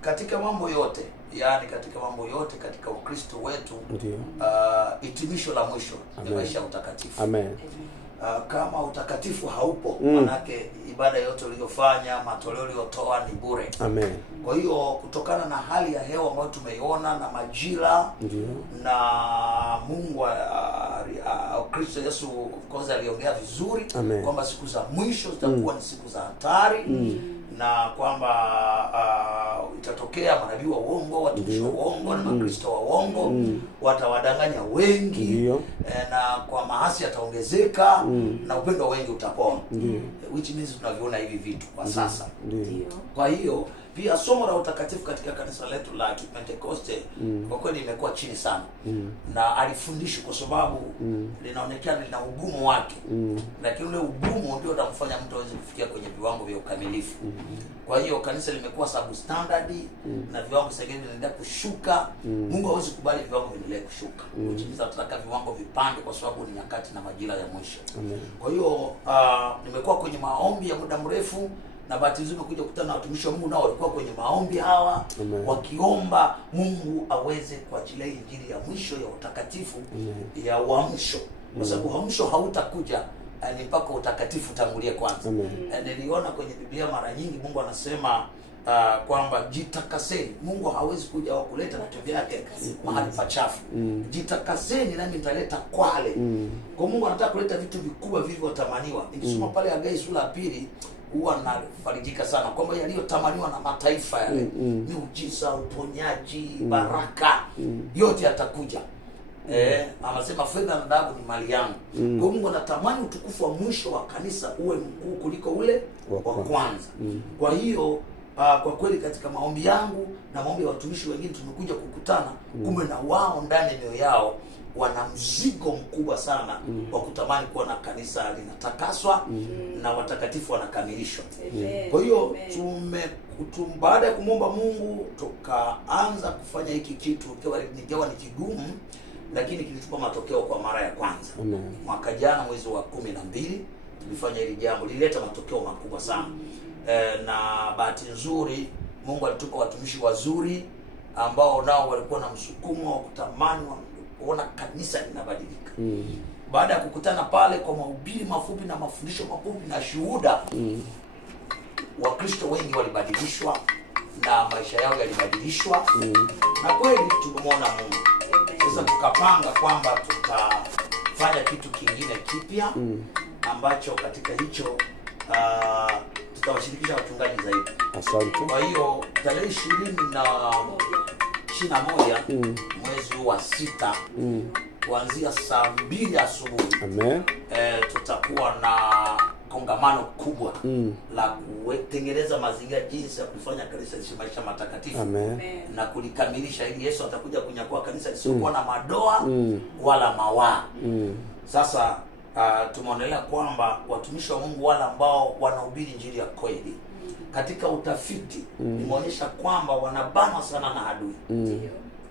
katika mambo yote, yani katika mambo yote katika Ukristo wetu, ndio hitimisho la mwisho ni maisha ya utakatifu. Amen. Kama utakatifu haupo, manake ibada yote uliyofanya, matoleo uliyotoa ni bure. Amen. Kwa hiyo kutokana na hali ya hewa ambayo tumeiona na majira, ndio na Mungu Kristo Yesu of course aliongea vizuri kwamba siku za mwisho zitakuwa ni siku za hatari, na kwamba itatokea manabii wa uongo, watumishi wa uongo na makristo wa uongo, watawadanganya wengi, na kwa maasi yataongezeka, na upendo wengi utapoa, which means tunaviona hivi vitu kwa sasa. Kwa hiyo pia somo la utakatifu katika kanisa letu la Pentecoste kwa kweli imekuwa chini sana, na alifundishwa kwa sababu linaonekana lina ugumu wake, lakini ule ugumu ndio utamfanya mtu aweze kufikia kwenye viwango vya ukamilifu. Kwa hiyo kanisa limekuwa substandard, na viwango sasa vinaendelea kushuka. Mungu hawezi kubali viwango viendelee kushuka. Uchimiza tunataka viwango vipande kwa sababu ni nyakati na majira ya mwisho. Kwa hiyo nimekuwa kwenye maombi ya muda mrefu, na bahati nzuri kuja kukutana na watumishi wa Mungu nao walikuwa kwenye maombi hawa, wakiomba Mungu aweze kuachilia injili ya mwisho ya utakatifu, ya uamsho, kwa sababu uamsho hautakuja ni mpaka utakatifu tangulie kwanza. Niliona kwenye Biblia mara nyingi Mungu anasema kwamba jitakaseni. Mungu hawezi kuja au kuleta vitu vyake mahali pachafu. Jitakaseni nami nitaleta kwale. Kwa Mungu anataka kuleta vitu vikubwa vilivyotamaniwa. Nikisoma pale Hagai sura ya 2 huwa nafarijika sana kwamba yaliyotamaniwa na mataifa yale, miujiza, uponyaji, baraka, yote yatakuja. Anasema fedha na dhahabu ni mali yangu. Kwa Mungu anatamani utukufu wa mwisho wa kanisa uwe mkuu kuliko ule wa kwanza. Kwa hiyo kwa kweli katika maombi yangu na maombi ya watumishi wengine tumekuja kukutana, kumbe na wao ndani mioyo yao wana mzigo mkubwa sana wa kutamani kuwa na kanisa linatakaswa na watakatifu wanakamilishwa. Kwa hiyo baada ya kumwomba Mungu tukaanza kufanya hiki kitu, ingawa ni kigumu, lakini kilitupa matokeo kwa mara ya kwanza. Mwaka jana mwezi wa 12 tulifanya hili jambo, lilileta matokeo makubwa sana. Na bahati nzuri Mungu alitupa watumishi wazuri ambao nao walikuwa na msukumo wa kutamani kuona kanisa linabadilika. Baada ya kukutana pale kwa mahubiri mafupi na mafundisho mafupi na shuhuda, Wakristo wengi walibadilishwa na maisha yao yalibadilishwa, na kweli tumemwona Mungu. Sasa tukapanga kwamba tutafanya kitu kingine kipya ambacho katika hicho tutawashirikisha wachungaji zaidi. Asante. Kwa hiyo tarehe 21 mwezi wa 6 kuanzia saa 2 asubuhi, tutakuwa na kongamano kubwa la kutengeneza mazingira jinsi ya kufanya kanisa liishi maisha matakatifu na kulikamilisha, ili Yesu atakuja kunyakua kanisa lisiokuwa na madoa wala mawaa. Sasa tumeonelea kwamba watumishi wa Mungu wale ambao wanahubiri injili ya kweli, katika utafiti imeonyesha kwamba wanabana sana na adui.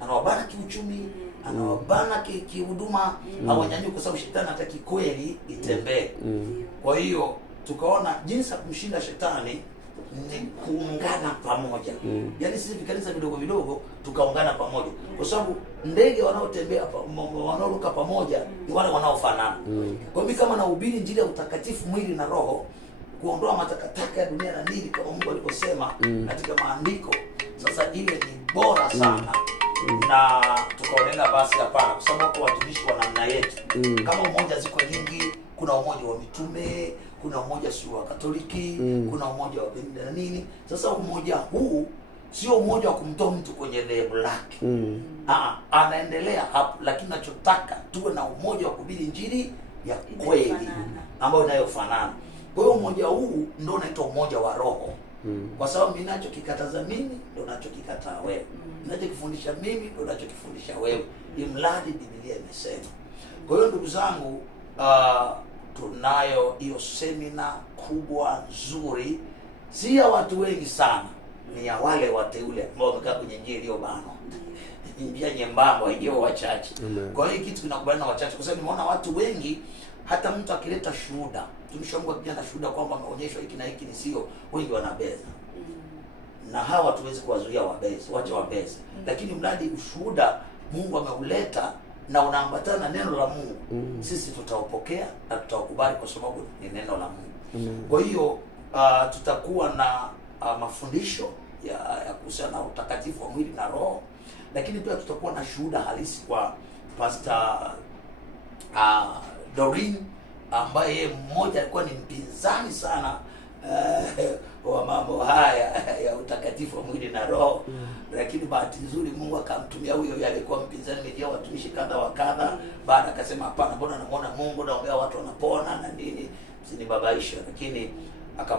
Anawabana kiuchumi, anawabana kihuduma, hawanyanyuki kwa sababu shetani hataki kweli itembee. Kwa hiyo tukaona jinsi ya kumshinda shetani ni kuungana pamoja. Yaani sisi vikanisa vidogo vidogo tukaungana pamoja, kwa sababu ndege wanaotembea wanaoruka pamoja ni wale wanaofanana. Kwa hiyo kama nahubiri injili ya utakatifu mwili na roho, kuondoa matakataka ya dunia na nini kama Mungu aliposema katika maandiko, sasa ile ni bora sana. Na tukaonelea basi hapana, kwa sababu kwa watumishi wa namna yetu, kama umoja ziko nyingi, kuna umoja wa mitume, kuna umoja sio wa Katoliki, kuna umoja wa Benda na nini. Sasa umoja huu sio umoja wa kumtoa mtu kwenye dhehebu lake. Anaendelea hapo, lakini nachotaka tuwe na umoja wa kuhubiri injili ya kweli ambayo inayofanana. Kwa hiyo umoja huu ndio unaitwa umoja wa roho. Kwa sababu mimi ninachokikataza mimi ndio ninachokikataa wewe. Ninachokifundisha mimi ndio ninachokifundisha wewe. Imradi Biblia imesema. Kwa hiyo ndugu zangu, tunayo hiyo semina kubwa nzuri, si ya watu wengi sana, ni ya wale wateule ambao wamekaa kwenye njia iliyobanwa, njia nyembamba, wenyewe wachache. Kwa hiyo kitu kinakubaliana na wachache, kwa sababu nimeona watu wengi, hata mtu akileta shuhuda, tumshauri akija na shuhuda kwamba ameonyeshwa hiki na hiki ni sio, wengi wanabeza. na hawa tuwezi kuwazuia wabezi, wacha wabezi. Lakini mradi ushuhuda Mungu ameuleta na unaambatana na neno la Mungu, sisi tutaupokea na tutaukubali kwa sababu ni neno la Mungu. Kwa hiyo tutakuwa na mafundisho ya kuhusiana na utakatifu wa mwili na roho, lakini pia tutakuwa na shuhuda halisi kwa Pastor Doreen, ambaye mmoja alikuwa ni mpinzani sana wa mambo haya ya utakatifu wa mwili na roho. Lakini bahati nzuri Mungu akamtumia huyo alikuwa mpinzani, media watumishi kadha wa kadha. Baada akasema hapana, mbona namuona Mungu, naombea watu wanapona na nini, msinibabaisha. Lakini akapata